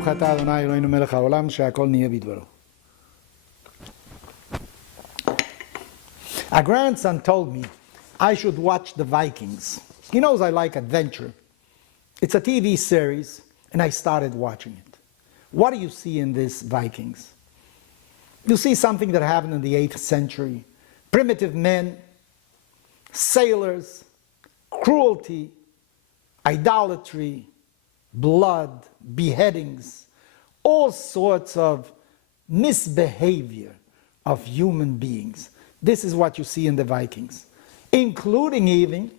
ברוך אתה אדוני אלוהינו מלך העולם שהכל נהיה בדברו. A grandson told me I should watch the Vikings. He knows I like adventure. It's a TV series, and I started watching it. What do you see in this Vikings? You see something that happened in the 8th century. Primitive men, sailors, cruelty, idolatry, blood, beheadings, all sorts of misbehavior of human beings. This is what you see in the Vikings, including even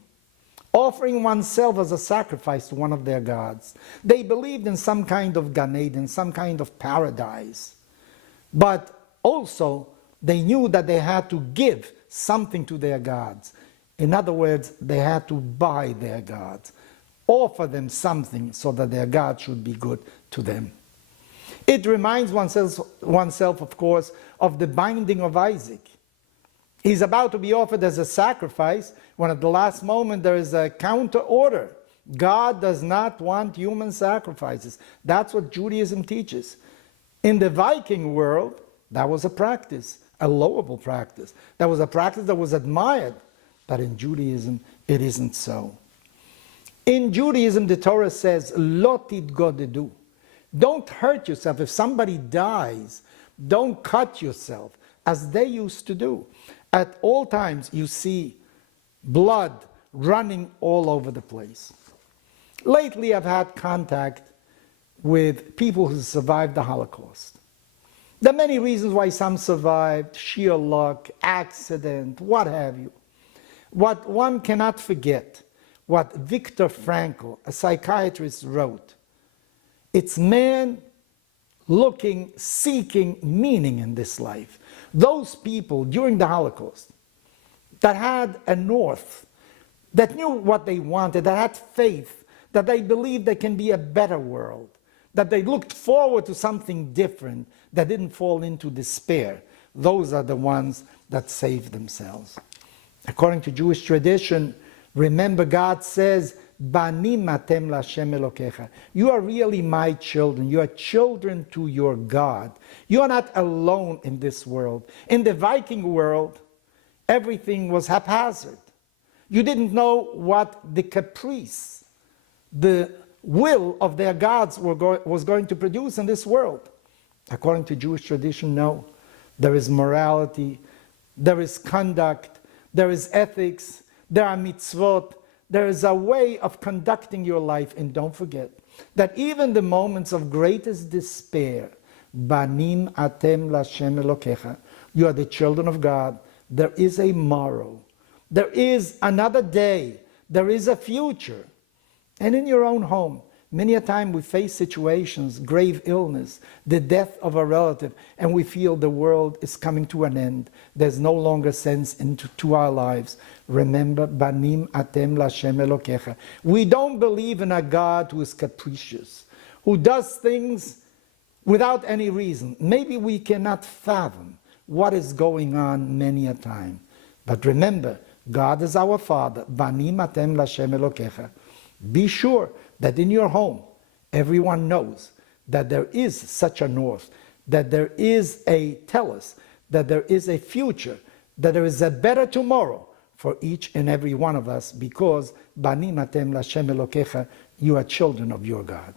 offering oneself as a sacrifice to one of their gods. They believed in some kind of Gan Eden, some kind of paradise. But also, they knew that they had to give something to their gods. In other words, they had to buy their gods, offer them something so that their God should be good to them. It reminds oneself, of course, of the binding of Isaac. He's about to be offered as a sacrifice when at the last moment there is a counter order. God does not want human sacrifices. That's what Judaism teaches. In the Viking world, that was a practice, a loable practice. That was a practice that was admired. But in Judaism, it isn't so. In Judaism, the Torah says, "Lo titgodedu." Don't hurt yourself. If somebody dies, don't cut yourself, as they used to do. At all times, you see blood running all over the place. Lately, I've had contact with people who survived the Holocaust. There are many reasons why some survived: sheer luck, accident, what have you. What one cannot forget, what Viktor Frankl, a psychiatrist, wrote. It's man looking, seeking meaning in this life. Those people during the Holocaust that had a north, that knew what they wanted, that had faith, that they believed there can be a better world, that they looked forward to something different, that didn't fall into despair, those are the ones that saved themselves. According to Jewish tradition, remember, God says, "Banim atem laHashem Elokecha." You are really my children. You are children to your God. You are not alone in this world. In the Viking world, everything was haphazard. You didn't know what the caprice, the will of their gods was going to produce in this world. According to Jewish tradition, no. There is morality, there is conduct, there is ethics, there are mitzvot, there is a way of conducting your life. And don't forget that even the moments of greatest despair, Banim atem laHashem Elokecha, you are the children of God. There is a morrow. There is another day. There is a future. And in your own home, many a time we face situations, grave illness, the death of a relative, and we feel the world is coming to an end. There's no longer sense to our lives. Remember, Banim atem laHashem Elokecha. We don't believe in a God who is capricious, who does things without any reason. Maybe we cannot fathom what is going on many a time. But remember, God is our Father. Banim atem laHashem Elokecha. Be sure that in your home, everyone knows that there is such a north, that there is a tellus, that there is a future, that there is a better tomorrow for each and every one of us, because Banim atem laHashem Elokecha, you are children of your God.